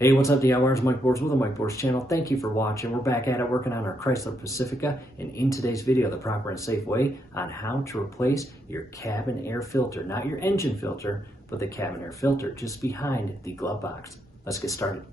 Hey, what's up, DIYers? Mike Boards with the Mike Boards channel. Thank you for watching. We're back at it working on our Chrysler Pacifica, and in today's video, the proper and safe way on how to replace your cabin air filter. Not your engine filter, but the cabin air filter just behind the glove box. Let's get started.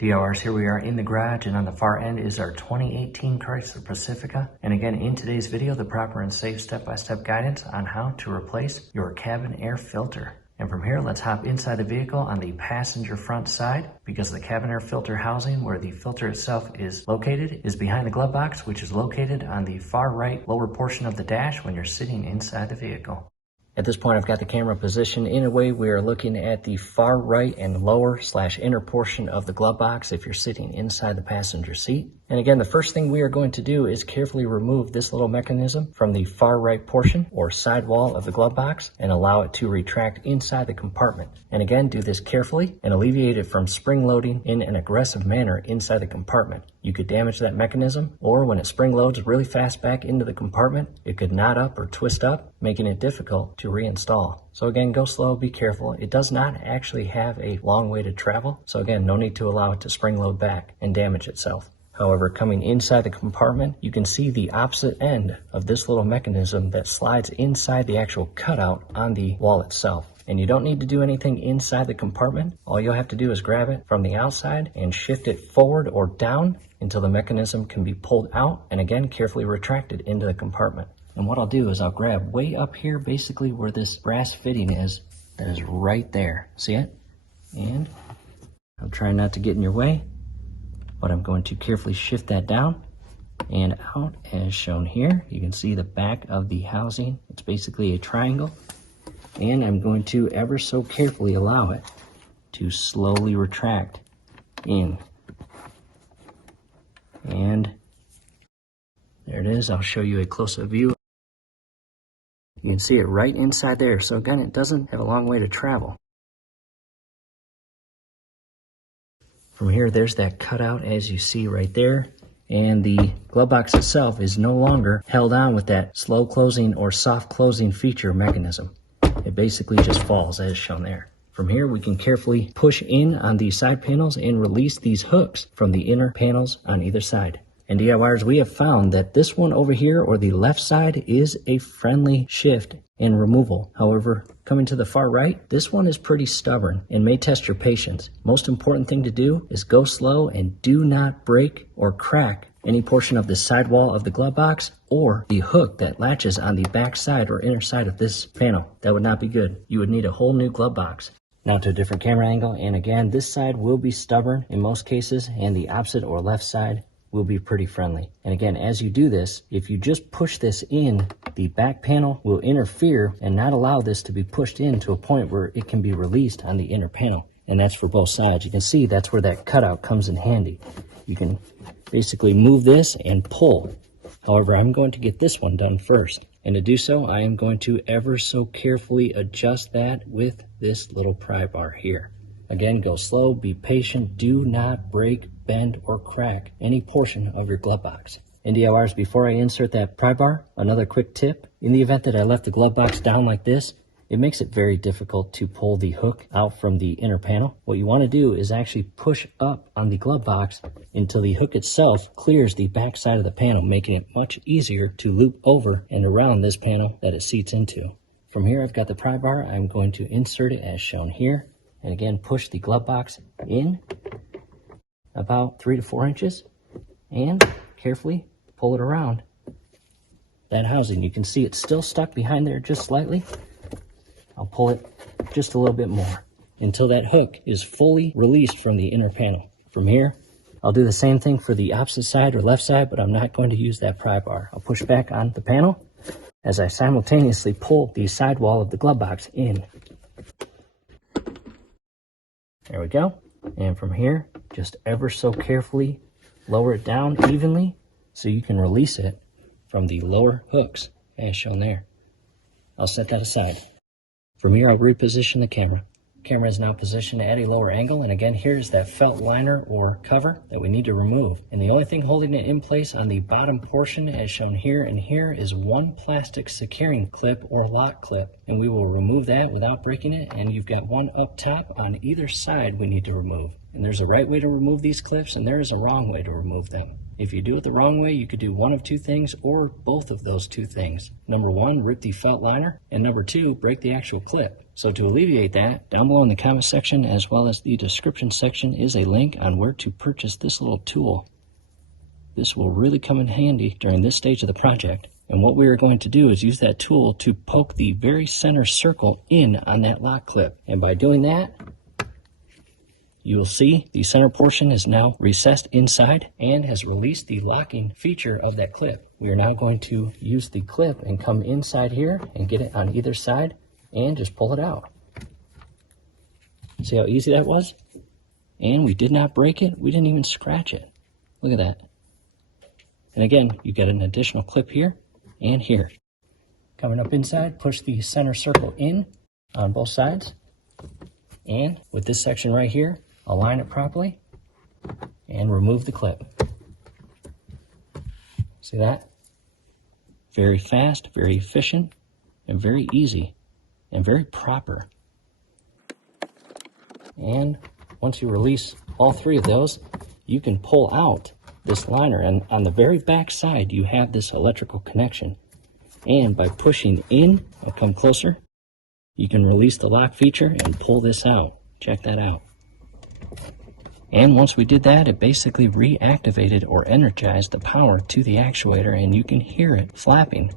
DIYers, here we are in the garage, and on the far end is our 2018 Chrysler Pacifica. And again, in today's video, the proper and safe step-by-step guidance on how to replace your cabin air filter. And from here, let's hop inside the vehicle on the passenger front side, because the cabin air filter housing where the filter itself is located is behind the glove box, which is located on the far right lower portion of the dash when you're sitting inside the vehicle. At this point, I've got the camera positioned in a way we are looking at the far right and lower / inner portion of the glove box if you're sitting inside the passenger seat. And again, the first thing we are going to do is carefully remove this little mechanism from the far right portion or side wall of the glove box and allow it to retract inside the compartment. And again, do this carefully and alleviate it from spring loading in an aggressive manner inside the compartment. You could damage that mechanism, or when it spring loads really fast back into the compartment, it could knot up or twist up, making it difficult to reinstall. So again, go slow, be careful. It does not actually have a long way to travel. So again, no need to allow it to spring load back and damage itself. However, coming inside the compartment, you can see the opposite end of this little mechanism that slides inside the actual cutout on the wall itself. And you don't need to do anything inside the compartment. All you'll have to do is grab it from the outside and shift it forward or down until the mechanism can be pulled out and again carefully retracted into the compartment. And what I'll do is I'll grab way up here, basically where this brass fitting is, that is right there. See it? And I'm trying not to get in your way, but I'm going to carefully shift that down and out as shown here. You can see the back of the housing. It's basically a triangle. And I'm going to ever so carefully allow it to slowly retract in. And there it is. I'll show you a close-up view. You can see it right inside there. So again, it doesn't have a long way to travel. From here, there's that cutout as you see right there. And the glove box itself is no longer held on with that slow closing or soft closing feature mechanism. It basically just falls as shown there. From here, we can carefully push in on these side panels and release these hooks from the inner panels on either side. And DIYers, we have found that this one over here, or the left side, is a friendly shift and removal. However, coming to the far right, this one is pretty stubborn and may test your patience. Most important thing to do is go slow and do not break or crack any portion of the sidewall of the glove box or the hook that latches on the back side or inner side of this panel. That would not be good. You would need a whole new glove box. Now to a different camera angle, and again, this side will be stubborn in most cases, and the opposite or left side will be pretty friendly. And again, as you do this, if you just push this in, the back panel will interfere and not allow this to be pushed in to a point where it can be released on the inner panel. And that's for both sides. You can see that's where that cutout comes in handy. You can basically move this and pull. However, I'm going to get this one done first. And to do so, I am going to ever so carefully adjust that with this little pry bar here. Again, go slow, be patient, do not break, bend, or crack any portion of your glove box. And DIYers, before I insert that pry bar, another quick tip. In the event that I left the glove box down like this, it makes it very difficult to pull the hook out from the inner panel. What you want to do is actually push up on the glove box until the hook itself clears the back side of the panel, making it much easier to loop over and around this panel that it seats into. From here, I've got the pry bar. I'm going to insert it as shown here. And again, push the glove box in about 3 to 4 inches and carefully pull it around that housing. You can see it's still stuck behind there just slightly. I'll pull it just a little bit more until that hook is fully released from the inner panel. From here, I'll do the same thing for the opposite side or left side, but I'm not going to use that pry bar. I'll push back on the panel as I simultaneously pull the sidewall of the glove box in. There we go. And from here, just ever so carefully lower it down evenly so you can release it from the lower hooks as shown there. I'll set that aside. From here, I'll reposition the camera. Camera is now positioned at a lower angle, and again, here's that felt liner or cover that we need to remove. And the only thing holding it in place on the bottom portion, as shown here and here, is one plastic securing clip or lock clip. And we will remove that without breaking it, and you've got one up top on either side we need to remove. And there's a right way to remove these clips, and there is a wrong way to remove them. If you do it the wrong way, you could do one of two things or both of those two things. Number one, rip the felt liner, and number two, break the actual clip. So to alleviate that, down below in the comment section as well as the description section is a link on where to purchase this little tool. This will really come in handy during this stage of the project. And what we are going to do is use that tool to poke the very center circle in on that lock clip. And by doing that, you will see the center portion is now recessed inside and has released the locking feature of that clip. We are now going to use the clip and come inside here and get it on either side and just pull it out. See how easy that was? And we did not break it. We didn't even scratch it. Look at that. And again, you get an additional clip here and here. Coming up inside, push the center circle in on both sides. And with this section right here, align it properly and remove the clip. See that? Very fast, very efficient, and very easy, and very proper. And once you release all three of those, you can pull out this liner, and on the very back side you have this electrical connection. And by pushing in and come closer, you can release the lock feature and pull this out. Check that out. And once we did that, it basically reactivated or energized the power to the actuator, and you can hear it flapping.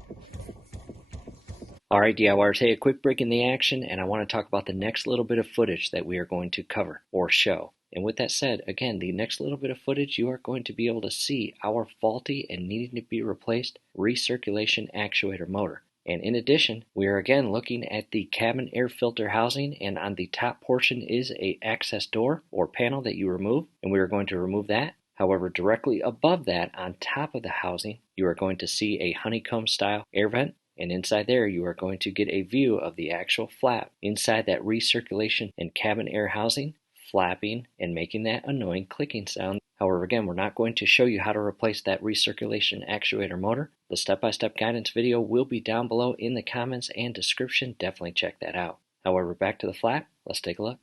Alright DIYers, hey, a quick break in the action, and I want to talk about the next little bit of footage that we are going to cover or show. And with that said, again, the next little bit of footage, you are going to be able to see our faulty and needing to be replaced recirculation actuator motor. And in addition, we are again looking at the cabin air filter housing, and on the top portion is a access door or panel that you remove, and we are going to remove that. However, directly above that, on top of the housing, you are going to see a honeycomb style air vent, and inside there you are going to get a view of the actual flap inside that recirculation and cabin air housing, flapping and making that annoying clicking sound. However, again, we're not going to show you how to replace that recirculation actuator motor. The step-by-step guidance video will be down below in the comments and description. Definitely check that out. However, back to the flap. Let's take a look.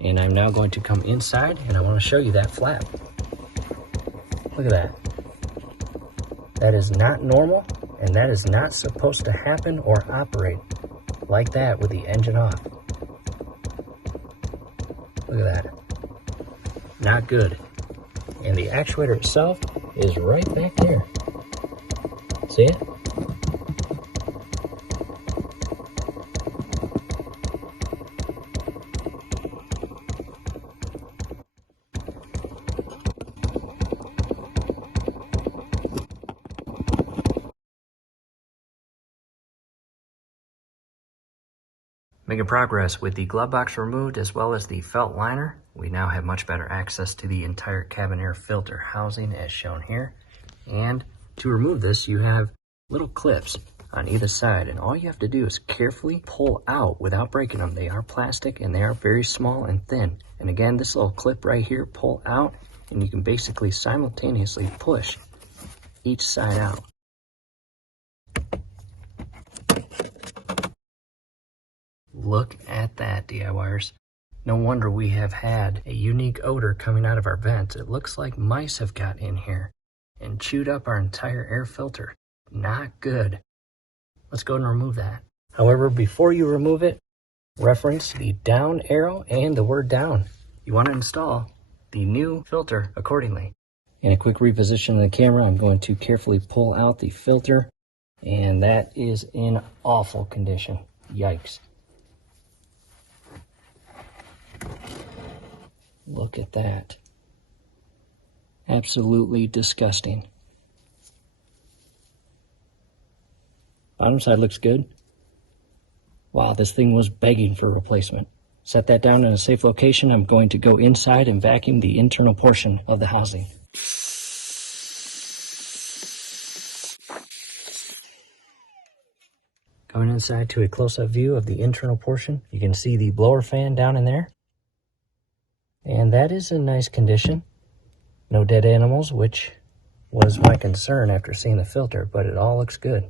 And I'm now going to come inside, and I want to show you that flap. Look at that. That is not normal, and that is not supposed to happen or operate like that with the engine off. Look at that. Not good. And the actuator itself is right back there. See it? Making progress with the glove box removed as well as the felt liner. We now have much better access to the entire cabin air filter housing as shown here. And to remove this, you have little clips on either side, and all you have to do is carefully pull out without breaking them. They are plastic and they are very small and thin. And again, this little clip right here, pull out, and you can basically simultaneously push each side out. Look at that, DIYers. No wonder we have had a unique odor coming out of our vents. It looks like mice have got in here and chewed up our entire air filter. Not good. Let's go and remove that. However, before you remove it, reference the down arrow and the word down. You want to install the new filter accordingly. In a quick reposition of the camera, I'm going to carefully pull out the filter, and that is in awful condition. Yikes. Look at that. Absolutely disgusting. Bottom side looks good. Wow, this thing was begging for replacement. Set that down in a safe location. I'm going to go inside and vacuum the internal portion of the housing. Coming inside to a close-up view of the internal portion, you can see the blower fan down in there. And that is in nice condition. No dead animals, which was my concern after seeing the filter, but it all looks good.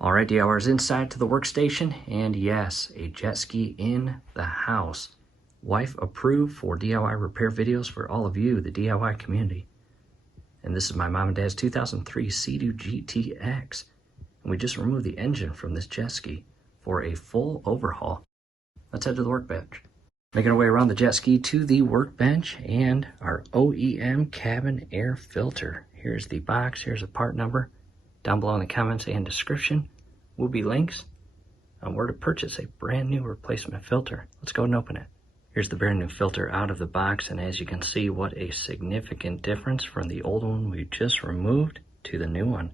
All right, DIYers, inside to the workstation, and yes, a jet ski in the house. Wife approved for DIY repair videos for all of you, the DIY community. And this is my mom and dad's 2003 Sea-Doo GTX. And we just removed the engine from this jet ski for a full overhaul. Let's head to the workbench. Making our way around the jet ski to the workbench and our OEM cabin air filter. Here's the box, here's a part number. Down below in the comments and description will be links on where to purchase a brand new replacement filter. Let's go and open it. Here's the brand new filter out of the box, and as you can see, what a significant difference from the old one we just removed to the new one.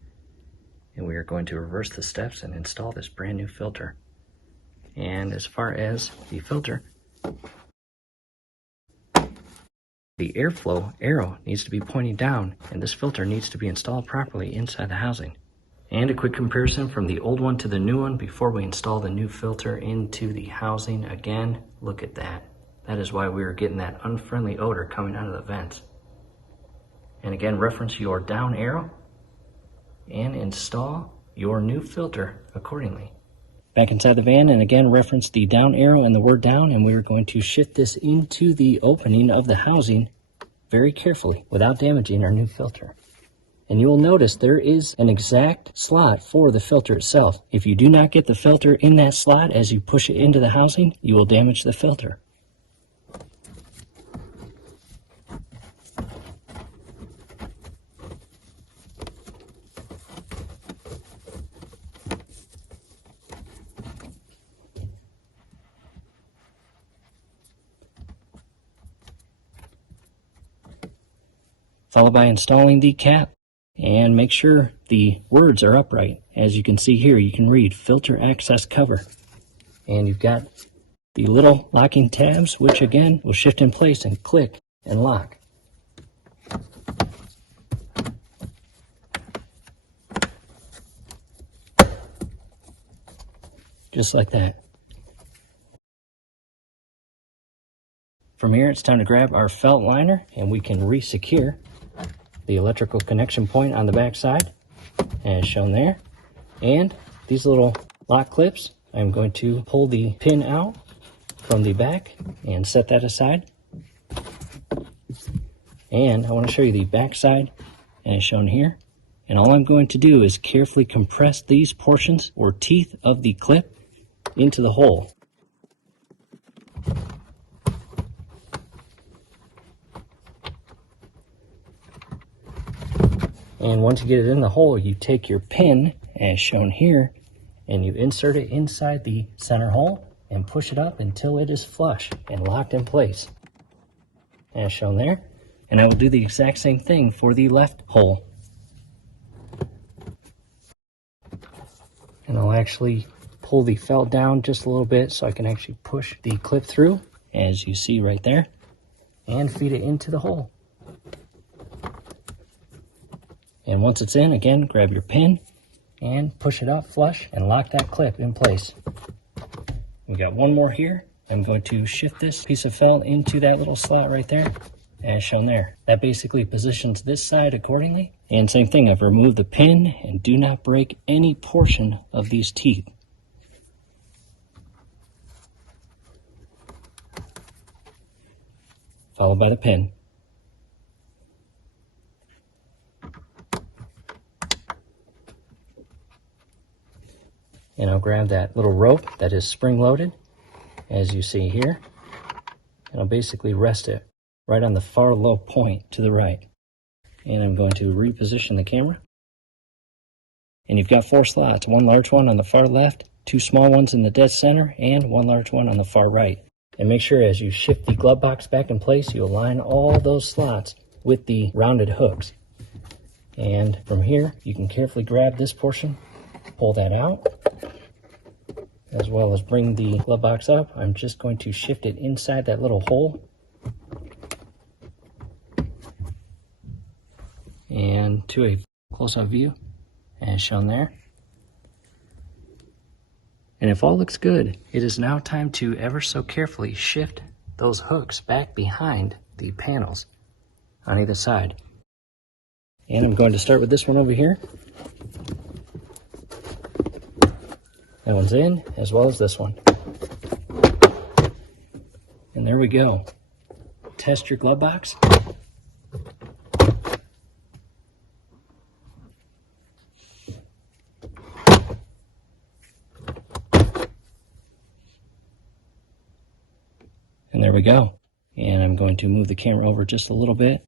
And we are going to reverse the steps and install this brand new filter. And as far as the filter, the airflow arrow needs to be pointing down, and this filter needs to be installed properly inside the housing. And a quick comparison from the old one to the new one before we install the new filter into the housing. Again, look at that. That is why we were getting that unfriendly odor coming out of the vents. And again, reference your down arrow and install your new filter accordingly. Back inside the van, and again, reference the down arrow and the word down, and we're going to shift this into the opening of the housing very carefully without damaging our new filter. And you will notice there is an exact slot for the filter itself. If you do not get the filter in that slot as you push it into the housing, you will damage the filter. Followed by installing the cap, and make sure the words are upright. As you can see here, you can read filter access cover. And you've got the little locking tabs, which again will shift in place and click and lock. Just like that. From here, it's time to grab our felt liner, and we can re-secure the electrical connection point on the back side as shown there. And these little lock clips, I'm going to pull the pin out from the back and set that aside. And I want to show you the back side as shown here. And all I'm going to do is carefully compress these portions or teeth of the clip into the hole. And once you get it in the hole, you take your pin, as shown here, and you insert it inside the center hole and push it up until it is flush and locked in place, as shown there. And I will do the exact same thing for the left hole. And I'll actually pull the felt down just a little bit so I can actually push the clip through, as you see right there, and feed it into the hole. And once it's in, again, grab your pin and push it up flush and lock that clip in place. We got one more here. I'm going to shift this piece of felt into that little slot right there, as shown there. That basically positions this side accordingly. And same thing, I've removed the pin, and do not break any portion of these teeth. Followed by the pin. And I'll grab that little rope that is spring-loaded, as you see here, and I'll basically rest it right on the far low point to the right. And I'm going to reposition the camera. And you've got 4 slots, one large one on the far left, 2 small ones in the dead center, and 1 large one on the far right. And make sure as you shift the glove box back in place, you align all those slots with the rounded hooks. And from here, you can carefully grab this portion, pull that out, as well as bring the glove box up. I'm just going to shift it inside that little hole into a close-up view as shown there. And if all looks good, it is now time to ever so carefully shift those hooks back behind the panels on either side. And I'm going to start with this one over here. That one's in, as well as this one. And there we go. Test your glove box. And there we go. And I'm going to move the camera over just a little bit.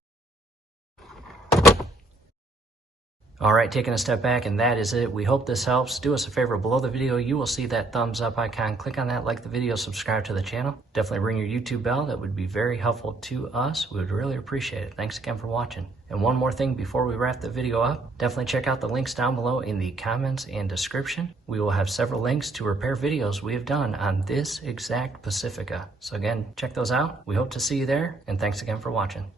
All right, taking a step back, and that is it. We hope this helps. Do us a favor, below the video, you will see that thumbs up icon. Click on that, like the video, subscribe to the channel. Definitely ring your YouTube bell. That would be very helpful to us. We would really appreciate it. Thanks again for watching. And one more thing before we wrap the video up, definitely check out the links down below in the comments and description. We will have several links to repair videos we have done on this exact Pacifica. So again, check those out. We hope to see you there, and thanks again for watching.